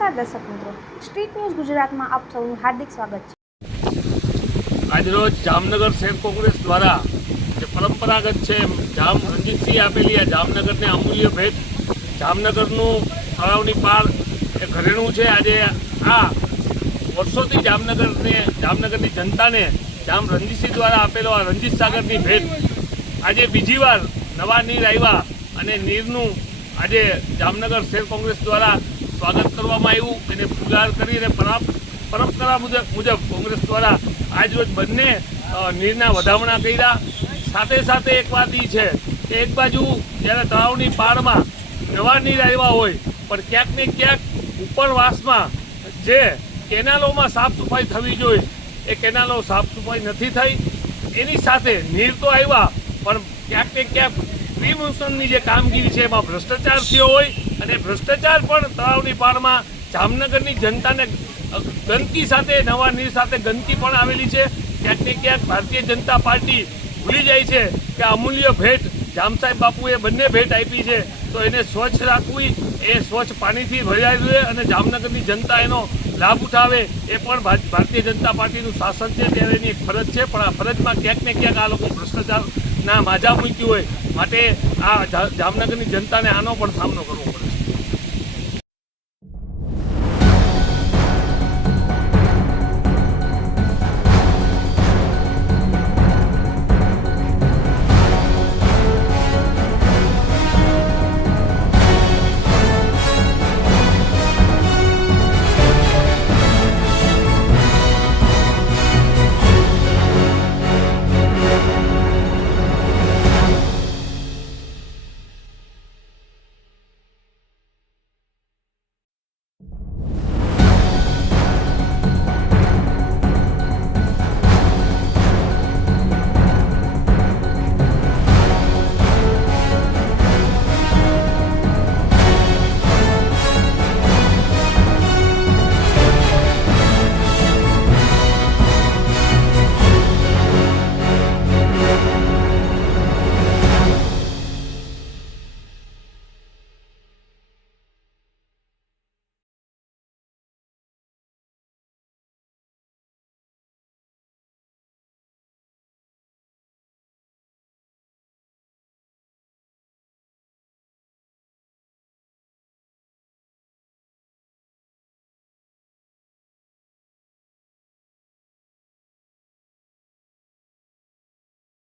નમસ્કાર દર્શક મિત્રો, સ્ટ્રીટ ન્યૂઝ ગુજરાતમાં આપ સૌનું હાર્દિક સ્વાગત છે। આજરોજ જામનગર શહેર કોંગ્રેસ દ્વારા જે પરંપરાગત છે જામ રણજીતસિંહ આપેલી આ જામનગરને અમૂલ્ય ભેટ, જામનગરનું તળાવની પાર એ ઘરેણું છે। આજે આ વર્ષોથી જામનગરની જનતાને જામ રણજીતસિંહ દ્વારા આપેલો આ રણજીત સાગરની ભેટ આજે બીજી વાર નવા નીર આવ્યા અને નીરનું આજે જામનગર શહેર કોંગ્રેસ દ્વારા સ્વાગત કરવામાં આવ્યું। એને પુરવાર કરીને પરંપરા મુજબ કોંગ્રેસ દ્વારા આજરોજ બંને નીરના વધામણા કર્યા। સાથે સાથે એક વાત એ છે કે એક બાજુ જ્યારે તળાવની પાળમાં નવા નીર આવ્યા હોય પણ ક્યાંક ને ક્યાંક ઉપરવાસમાં જે કેનાલોમાં સાફ સફાઈ થવી જોઈએ એ કેનાલો સાફ સફાઈ નથી થઈ। એની સાથે નીર તો આવ્યા પણ ક્યાંક ને ક્યાંક પ્રી મોન્સૂનની જે કામગીરી છે એમાં ભ્રષ્ટાચાર થયો હોય અને ભ્રષ્ટાચાર પણ તળાવની પાળમાં જામનગરની જનતાને ગંદકી સાથે નવા નીર સાથે ગંદકી પણ આવેલી છે। ક્યાંક ને ક્યાંક ભારતીય જનતા પાર્ટી ભૂલી જાય છે કે અમૂલ્ય ભેટ જામ સાહેબ બાપુએ બંને ભેટ આપી છે તો એને સ્વચ્છ રાખવી, એ સ્વચ્છ પાણીથી ભરાઈ જોઈએ અને જામનગરની જનતા એનો લાભ ઉઠાવે એ પણ ભારતીય જનતા પાર્ટીનું શાસન છે ત્યારે એની એક ફરજ છે। પણ આ ફરજમાં ક્યાંક ને ક્યાંક આ લોકો ભ્રષ્ટાચારના માજા મૂક્યું હોય માટે આ જામનગરની જનતાને આનો પણ સામનો કરવો